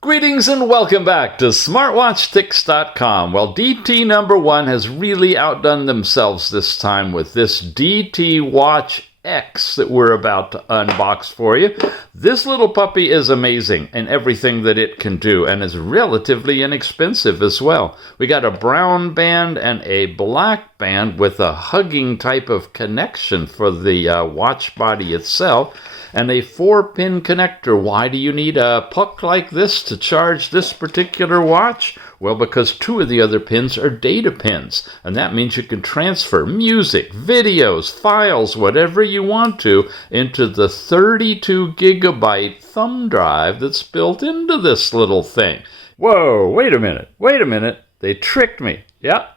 Greetings and welcome back to smartwatchtics.com. Well, DTNo.1 has really outdone themselves this time with this DT Watch X that we're about to unbox for you. This little puppy is amazing in everything that it can do and is relatively inexpensive as well. We got a brown band and a black band with a hugging type of connection for the watch body itself. And a 4-pin connector. Why do you need a puck like this to charge this particular watch? Well, because 2 of the other pins are data pins, and that means you can transfer music, videos, files, whatever you want to, into the 32 gigabyte thumb drive that's built into this little thing. Whoa, wait a minute. They tricked me. Yep,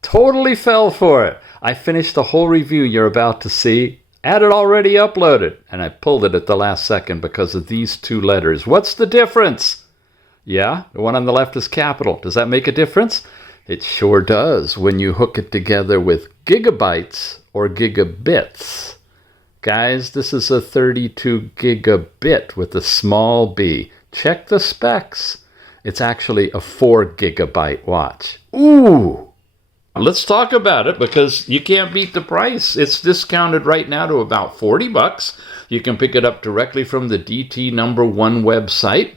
totally fell for it. I finished the whole review you're about to see. Had it already uploaded, and I pulled it at the last second because of these 2 letters. What's the difference? Yeah, the one on the left is capital. Does that make a difference? It sure does when you hook it together with gigabytes or gigabits. Guys, this is a 32 gigabit with a small b. Check the specs. It's actually a 4 gigabyte watch. Ooh! Let's talk about it because you can't beat the price. It's discounted right now to about $40. You can pick it up directly from the DTNo.1 website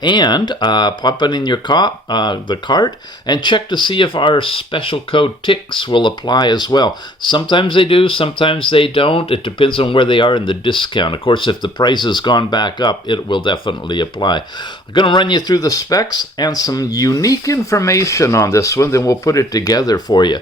and pop it in your the cart and check to see if our special code TICS will apply as well. Sometimes they do, sometimes they don't. It depends on where they are in the discount. Of course, if the price has gone back up, it will definitely apply. I'm going to run you through the specs and some unique information on this one, then we'll put it together for you.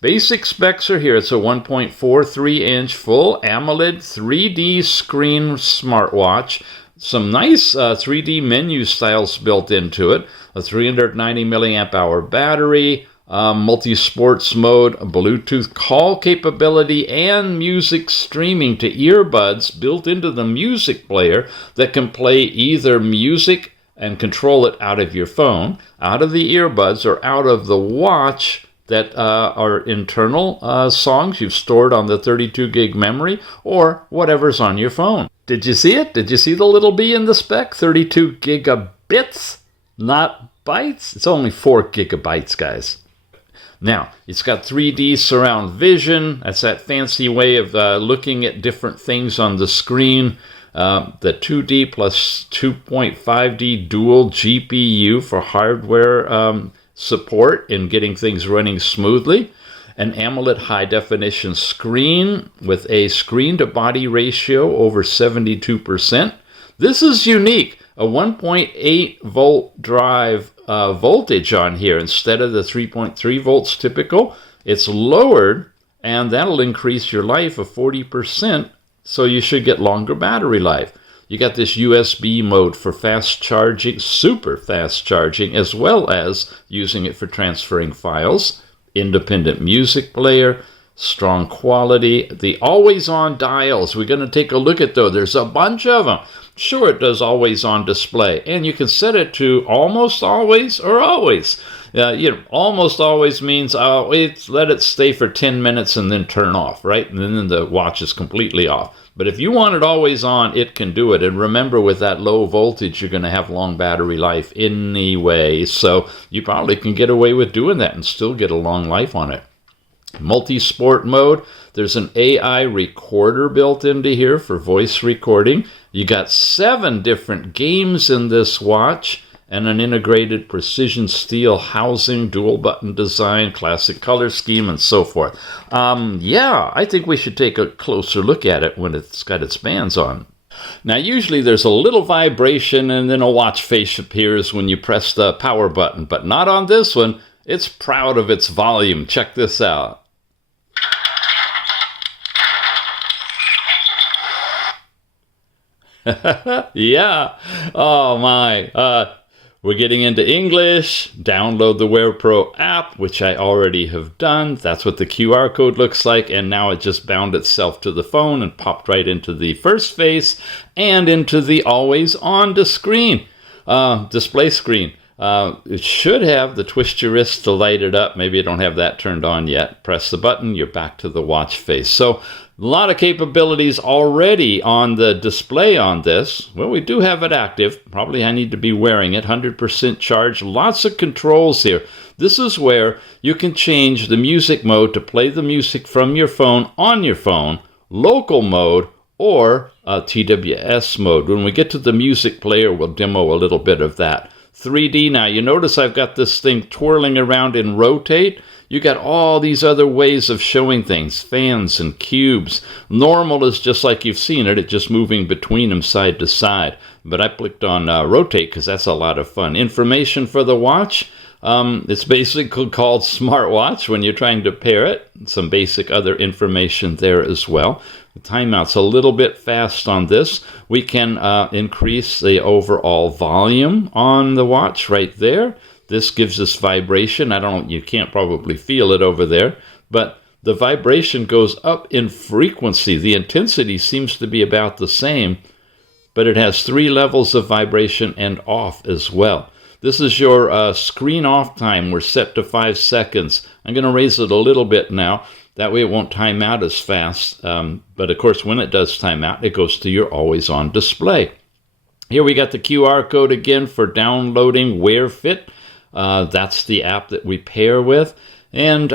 Basic specs are here. It's a 1.43-inch full AMOLED 3D screen smartwatch. Some nice 3D menu styles built into it. A 390 milliamp hour battery, multi-sports mode, Bluetooth call capability, and music streaming to earbuds built into the music player that can play either music and control it out of your phone, out of the earbuds, or out of the watch that are internal songs you've stored on the 32 gig memory or whatever's on your phone. Did you see it? Did you see the little b in the spec? 32 gigabits, not bytes. It's only 4 gigabytes, guys. Now, it's got 3D surround vision. That's that fancy way of looking at different things on the screen. The 2D plus 2.5D dual GPU for hardware support in getting things running smoothly. An AMOLED high-definition screen with a screen-to-body ratio over 72%. This is unique. A 1.8 volt drive voltage on here instead of the 3.3 volts typical. It's lowered, and that'll increase your life of 40%, so you should get longer battery life. You got this USB mode for fast charging, super fast charging, as well as using it for transferring files. Independent music player, strong quality, the always-on dials. We're going to take a look at those. There's a bunch of them. Sure, it does always-on display, and you can set it to almost always or always. Almost always means let it stay for 10 minutes and then turn off, right? And then the watch is completely off. But if you want it always on, it can do it. And remember, with that low voltage, you're going to have long battery life anyway. So you probably can get away with doing that and still get a long life on it. Multi-sport mode. There's an AI recorder built into here for voice recording. You got 7 different games in this watch and an integrated precision steel housing, dual button design, classic color scheme, and so forth. I think we should take a closer look at it when it's got its bands on. Now, usually there's a little vibration and then a watch face appears when you press the power button, but not on this one. It's proud of its volume. Check this out. Yeah. Oh, my. We're getting into English. Download the Wear Pro app, which I already have done. That's what the QR code looks like. And now it just bound itself to the phone and popped right into the first face and into the always on display screen. It should have the twist your wrist to light it up. Maybe you don't have that turned on yet. Press the button, you're back to the watch face. So a lot of capabilities already on the display on this. Well, we do have it active. Probably I need to be wearing it. 100% charge. Lots of controls here. This is where you can change the music mode to play the music from your phone on your phone, local mode, or TWS mode. When we get to the music player, we'll demo a little bit of that. 3D now. You notice I've got this thing twirling around in rotate. You got all these other ways of showing things, fans and cubes. Normal is just like you've seen it. It's just moving between them side to side. But I clicked on rotate because that's a lot of fun. Information for the watch. It's basically called Smartwatch when you're trying to pair it. Some basic other information there as well. The timeout's a little bit fast on this. We can increase the overall volume on the watch right there. This gives us vibration. I don't know, you can't probably feel it over there, but the vibration goes up in frequency. The intensity seems to be about the same, but it has 3 levels of vibration and off as well. This is your screen off time. We're set to 5 seconds. I'm going to raise it a little bit now. That way it won't time out as fast. But of course, when it does time out, it goes to your always on display. Here we got the QR code again for downloading Wear Fit. That's the app that we pair with. And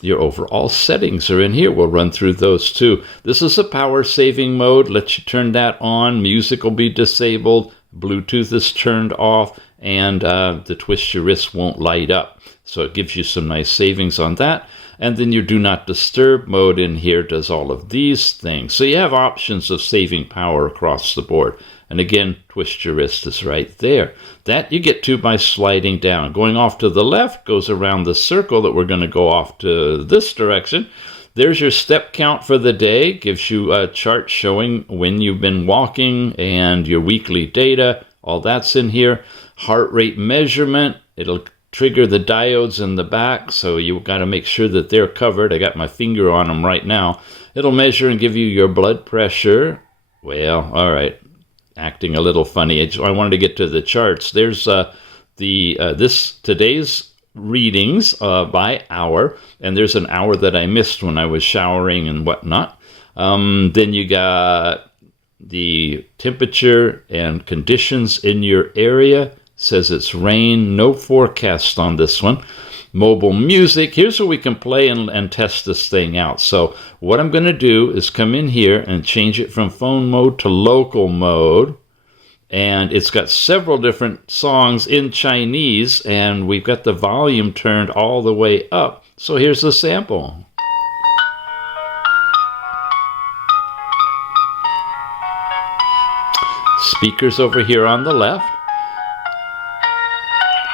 your overall settings are in here. We'll run through those too. This is a power saving mode. Let you turn that on. Music will be disabled. Bluetooth is turned off. And the twist your wrist won't light up. So it gives you some nice savings on that. And then your do not disturb mode in here does all of these things. So you have options of saving power across the board. And again, twist your wrist is right there. That you get to by sliding down. Going off to the left goes around the circle that we're going to go off to this direction. There's your step count for the day. Gives you a chart showing when you've been walking and your weekly data. All that's in here. Heart rate measurement. It'll trigger the diodes in the back, so you've got to make sure that they're covered. I got my finger on them right now. It'll measure and give you your blood pressure. Well, all right. Acting a little funny. I wanted to get to the charts. There's today's readings by hour, and there's an hour that I missed when I was showering and whatnot. Then you got the temperature and conditions in your area. Says it's rain, no forecast on this one. Mobile music, here's where we can play and test this thing out. So what I'm going to do is come in here and change it from phone mode to local mode. And it's got several different songs in Chinese, and we've got the volume turned all the way up. So here's the sample. Speakers over here on the left.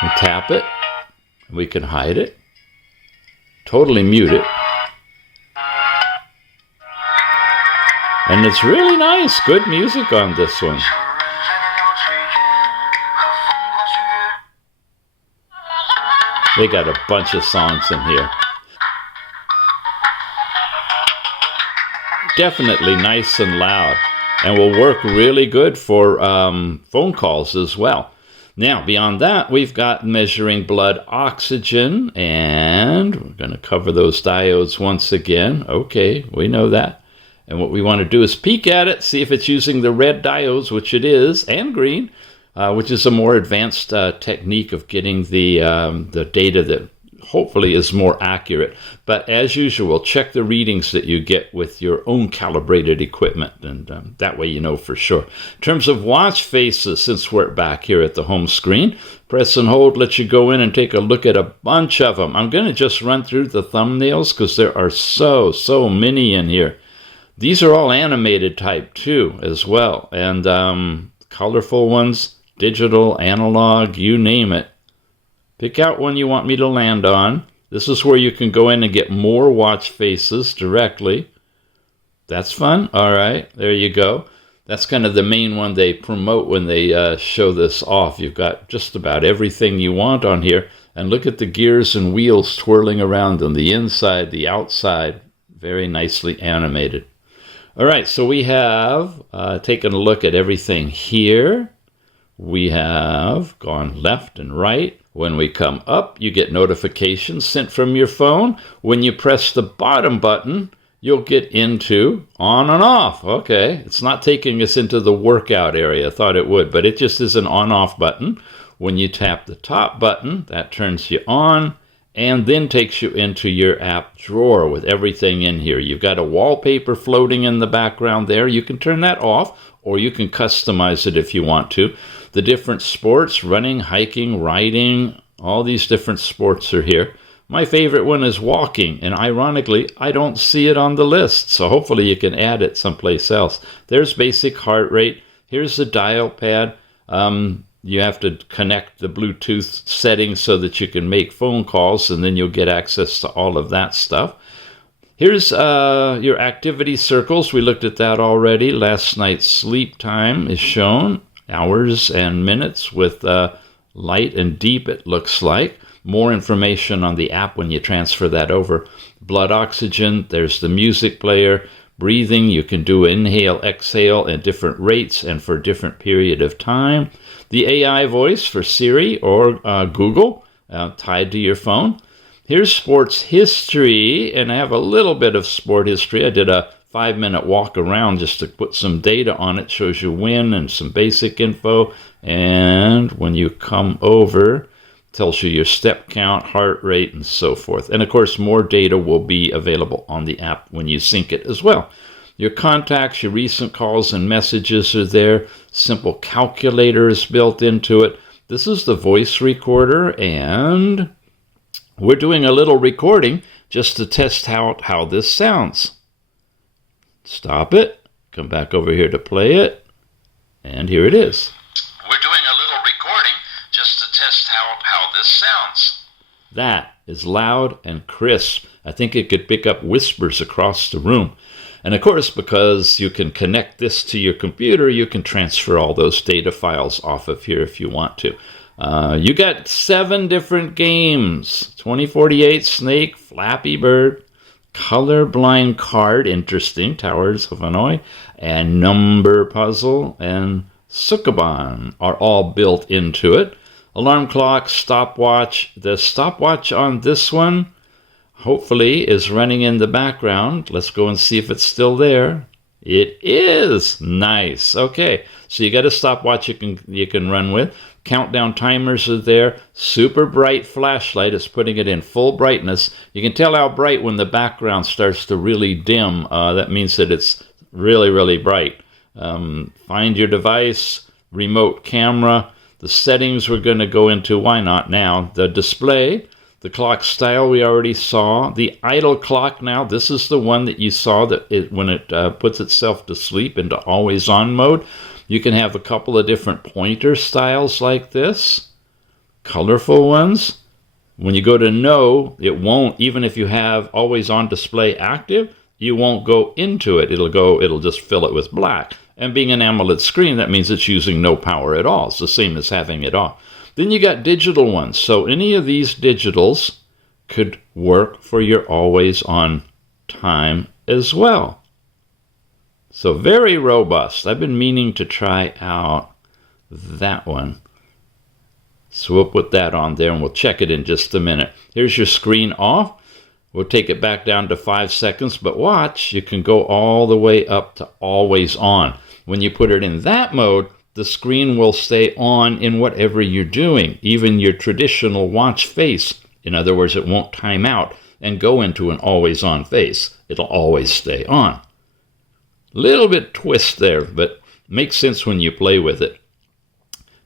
We tap it, we can hide it, totally mute it, and it's really nice, good music on this one. They got a bunch of songs in here. Definitely nice and loud, and will work really good for phone calls as well. Now, beyond that, we've got measuring blood oxygen, and we're going to cover those diodes once again. Okay, we know that. And what we want to do is peek at it, see if it's using the red diodes, which it is, and green, which is a more advanced technique of getting the data that hopefully is more accurate. But as usual, check the readings that you get with your own calibrated equipment, and that way you know for sure. In terms of watch faces, since we're back here at the home screen, press and hold lets you go in and take a look at a bunch of them. I'm going to just run through the thumbnails because there are so many in here. These are all animated type too as well, and colorful ones, digital, analog, you name it. Pick out one you want me to land on. This is where you can go in and get more watch faces directly. That's fun. All right, there you go. That's kind of the main one they promote when they show this off. You've got just about everything you want on here. And look at the gears and wheels twirling around on the inside, the outside. Very nicely animated. All right, so we have taken a look at everything here. We have gone left and right. When we come up, you get notifications sent from your phone. When you press the bottom button, you'll get into on and off. Okay, it's not taking us into the workout area. I thought it would, but it just is an on-off button. When you tap the top button, that turns you on and then takes you into your app drawer with everything in here. You've got a wallpaper floating in the background there. You can turn that off, or you can customize it if you want to. The different sports, running, hiking, riding, all these different sports are here. My favorite one is walking, and ironically, I don't see it on the list, so hopefully you can add it someplace else. There's basic heart rate. Here's the dial pad. You have to connect the Bluetooth settings so that you can make phone calls, and then you'll get access to all of that stuff. Here's your activity circles. We looked at that already. Last night's sleep time is shown, hours and minutes with light and deep, it looks like. More information on the app when you transfer that over. Blood oxygen, there's the music player. Breathing, you can do inhale, exhale at different rates and for a different period of time. The AI voice for Siri or Google, tied to your phone. Here's sports history, and I have a little bit of sport history. I did a 5-minute walk around just to put some data on it. Shows you when and some basic info. And when you come over, tells you your step count, heart rate, and so forth. And of course, more data will be available on the app when you sync it as well. Your contacts, your recent calls and messages are there. Simple calculator is built into it. This is the voice recorder, and we're doing a little recording just to test out how this sounds. Stop it, come back over here to play it, and here it is. We're doing a little recording just to test how this sounds. That is loud and crisp. I think it could pick up whispers across the room. And of course, because you can connect this to your computer, you can transfer all those data files off of here if you want to. You got 7 different games. 2048, Snake, Flappy Bird, Colorblind Card, interesting, Towers of Hanoi, and Number Puzzle, and Sukaban are all built into it. Alarm clock, stopwatch. The stopwatch on this one, hopefully, is running in the background. Let's go and see if it's still there. It is. Nice. Okay, so you got a stopwatch you can run with. Countdown timers are there. Super bright flashlight. It's putting it in full brightness. You can tell how bright when the background starts to really dim. That means that it's really, really bright. Find your device, remote camera. The settings we're going to go into. Why not now? The display. The clock style we already saw. The idle clock now, this is the one that you saw that when it puts itself to sleep into always on mode. You can have a couple of different pointer styles like this. Colorful ones. When you go to no, it won't, even if you have always on display active, you won't go into it. It'll just fill it with black. And being an AMOLED screen, that means it's using no power at all. It's the same as having it off. Then you got digital ones. So any of these digitals could work for your always on time as well. So very robust. I've been meaning to try out that one. So we'll put that on there and we'll check it in just a minute. Here's your screen off. We'll take it back down to 5 seconds, but watch, you can go all the way up to always on. When you put it in that mode, the screen will stay on in whatever you're doing, even your traditional watch face. In other words, it won't time out and go into an always on face. It'll always stay on. Little bit twist there, but makes sense when you play with it.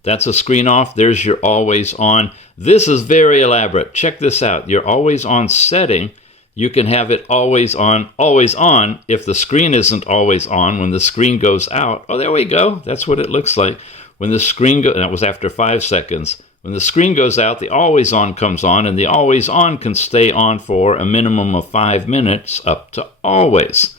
That's a screen off. There's your always on. This is very elaborate. Check this out. Your always on setting, you can have it always on if the screen isn't always on. When the screen goes out, oh, there we go. That's what it looks like. When the screen goes, that was after 5 seconds. When the screen goes out, the always on comes on, and the always on can stay on for a minimum of 5 minutes up to always.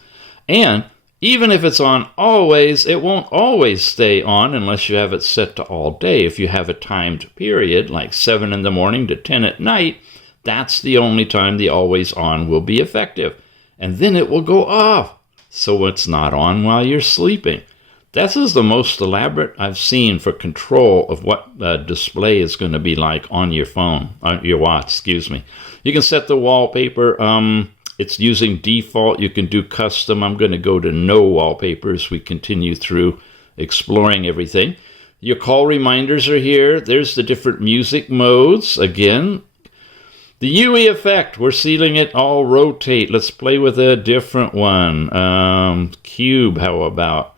And even if it's on always, it won't always stay on unless you have it set to all day. If you have a timed period, like 7 in the morning to 10 at night, that's the only time the always on will be effective. And then it will go off, so it's not on while you're sleeping. This is the most elaborate I've seen for control of what display is going to be like on your phone, on your watch, excuse me. You can set the wallpaper. It's using default. You can do custom. I'm going to go to no wallpapers. We continue through exploring everything. Your call reminders are here. There's the different music modes. Again, the UE effect, we're sealing it all rotate. Let's play with a different one. Cube, how about?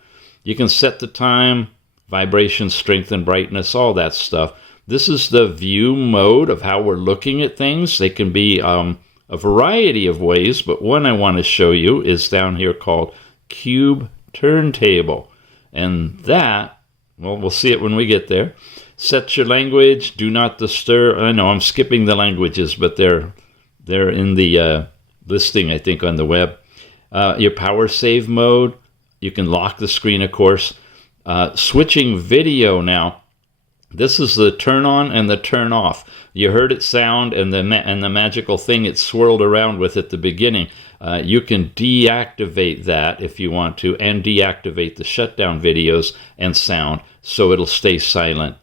You can set the time, vibration, strength, and brightness, all that stuff. This is the view mode of how we're looking at things. They can be a variety of ways, but one I want to show you is down here called Cube Turntable. And that, well, we'll see it when we get there. Set your language, do not disturb. I know I'm skipping the languages, but they're in the listing, I think, on the web. Your power save mode. You can lock the screen, of course. Switching video now. This is the turn on and the turn off. You heard it sound and the magical thing it swirled around with at the beginning. You can deactivate that if you want to, and deactivate the shutdown videos and sound so it'll stay silent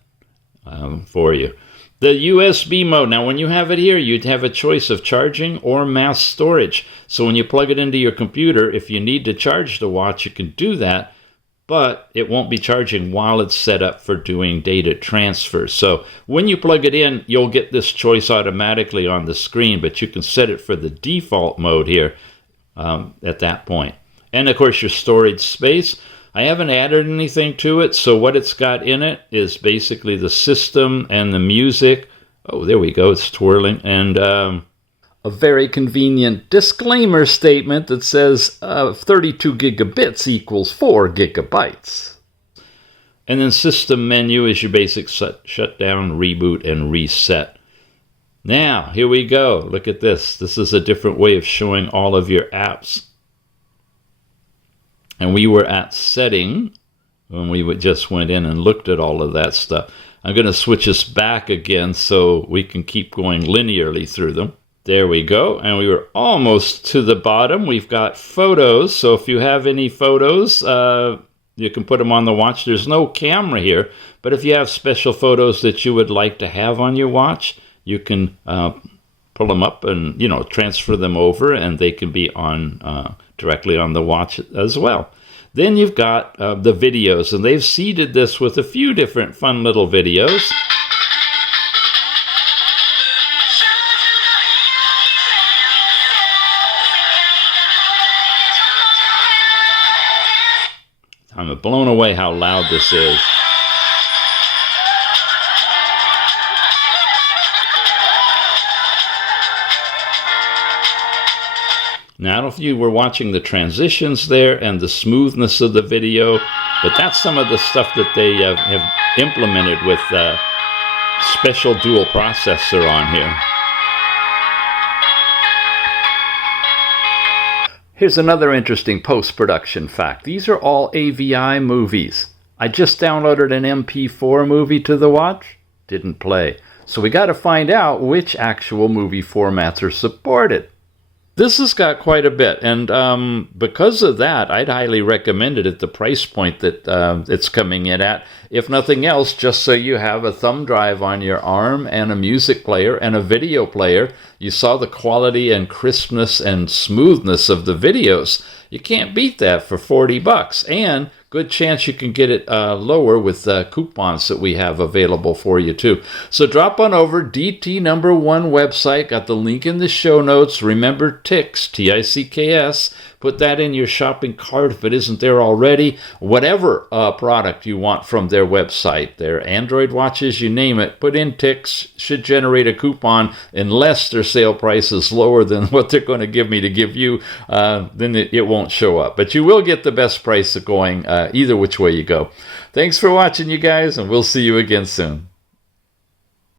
for you. The USB mode. Now, when you have it here, you'd have a choice of charging or mass storage. So when you plug it into your computer, if you need to charge the watch, you can do that, but it won't be charging while it's set up for doing data transfer. So when you plug it in, you'll get this choice automatically on the screen, but you can set it for the default mode here at that point. And of course, your storage space. I haven't added anything to it, so what it's got in it is basically the system and the music. Oh, there we go, it's twirling. And a very convenient disclaimer statement that says 32 gigabits equals 4 gigabytes. And then system menu is your basic shutdown, reboot, and reset. Now, here we go. Look at this. This is a different way of showing all of your apps. And we were at setting when we just went in and looked at all of that stuff. I'm going to switch us back again so we can keep going linearly through them. There we go. And we were almost to the bottom. We've got photos. So if you have any photos, you can put them on the watch. There's no camera here. But if you have special photos that you would like to have on your watch, you can pull them up and, transfer them over, and they can be on directly on the watch as well. Then you've got the videos, and they've seeded this with a few different fun little videos. I'm blown away how loud this is. Now, I don't know if you were watching the transitions there and the smoothness of the video, but that's some of the stuff that they have implemented with special dual processor on here. Here's another interesting post-production fact. These are all AVI movies. I just downloaded an MP4 movie to the watch. Didn't play. So we got to find out which actual movie formats are supported. This has got quite a bit, and because of that, I'd highly recommend it at the price point that it's coming in at. If nothing else, just so you have a thumb drive on your arm and a music player and a video player. You saw the quality and crispness and smoothness of the videos. You can't beat that for $40, and good chance you can get it lower with coupons that we have available for you too. So drop on over, DTNo.1 website, got the link in the show notes. Remember TICS, T-I-C-K-S. Put that in your shopping cart if it isn't there already. Whatever product you want from their website, their Android watches, you name it, put in TICS, should generate a coupon unless their sale price is lower than what they're going to give me to give you, then it won't show up. But you will get the best price of going either which way you go. Thanks for watching, you guys, and we'll see you again soon.